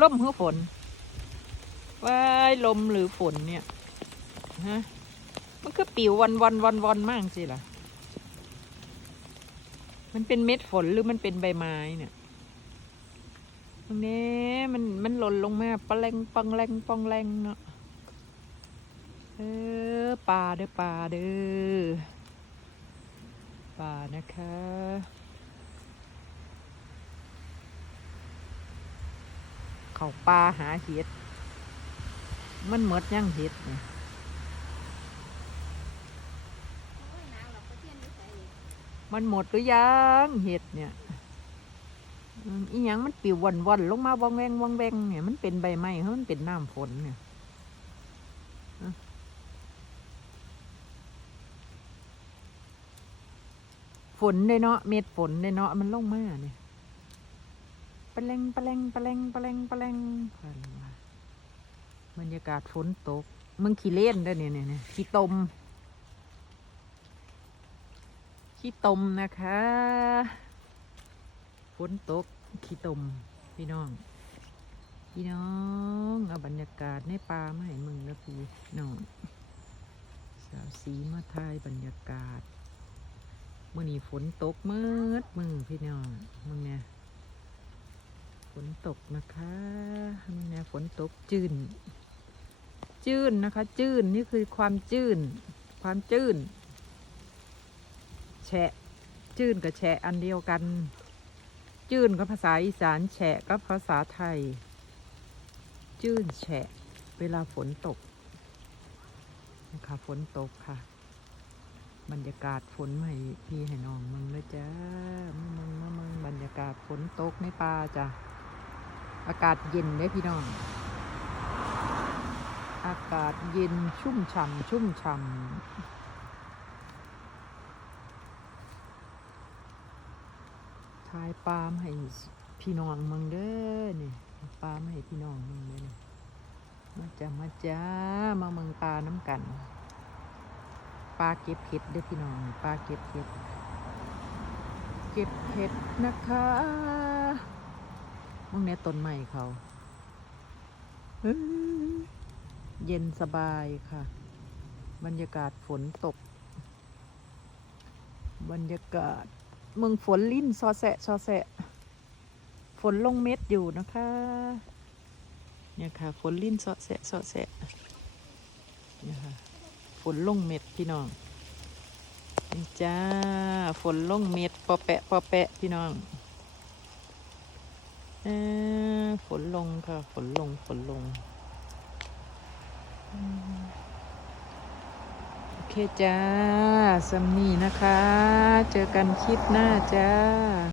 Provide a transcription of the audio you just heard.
ลมหรือฝนว้ายลมหรือฝนเนี่ยฮะมันคือปิววันวันวันวันมากสิล่ะ มันเป็นเม็ดฝนหรือมันเป็นใบไม้เนี่ยตรงนี้มันมันหล่นลงมาปะแรงปังแรงปังแรงเนาะเออปลาเด้อปลาเด้อปลานะคะ เขาปลาหาเห็ด มันหมดยังเห็ดเนี่ยมันหมดหรือยังเห็ดเนี่ยอีหยังมันปิววันวันลงมาวังแวงวังแวงเนี่ยมันเป็นใบไม้เขามันเป็นน้ำฝนเนี่ยฝนเลยเนาะเม็ดฝนเลยเนาะมันลงมาเนี่ยะแรงปะแรงปะแรงปะแรงปะแรงบรรยากาศฝนตกมึงขี้เล่นเด้เนี่ยเนี่ยเนี่ยขี้ตมขี้ตมนะคะฝนตกขี้ตมพี่น้อง พี่น้องเอาบรรยากาศในป่ามาให้มึงแล้วพี่น้องสาวสีมาทายบรรยากาศเมื่อนี้ฝนตกมืดมือพี่น้องมึงเนี่ย นตกนะคะนี่นะฝนตกจืนจืนนะคะ จืนนี่คือความจืนความจืนแฉะจืนกับแฉะอันเดียวกัน จืนกับภาษาอีสานแฉะกับภาษาไทย จืนแฉะ เวลาฝนตกนะคะฝนตกค่ะ บรรยากาศฝนใหม่พี่ให้น้องมึงเลยจ้ามึงมึงมึงมึงบรรยากาศฝนตกในป่าจ้ะ อากาศเย็นเด้อพี่น้อง อากาศเย็นชุ่มฉ่ำชุ่มฉ่ำทายปลามให้พี่น้องมืองเด้อนี่เอาปลามให้พี่น้องมืองเด้อนี่มาจ้ามาจ้ามาเมืองปลาน้ำกันปลาเก็บเห็ดเด้อพี่น้องปลาเก็บเห็ด เก็บเห็ดนะคะ มึงเนี่ยต้นใหม่เขาเอ้ยเย็นสบายค่ะ บรรยากาศฝนตก บรรยากาศเมืองฝนลิ้นซอแสะซอแสะ ฝนลงเม็ดอยู่นะคะ เนี่ยค่ะ ฝนลิ้นซอแสะซอแสะเนี่ยค่ะ ฝนลงเม็ดพี่น้องนี่จ้า ฝนลงเม็ดปอแปะปอแปะพี่น้อง ฝนลงค่ะ ฝนลง ฝนลง โอเคจ้าสัมนีนะคะ เจอกันคลิปหน้าจ้า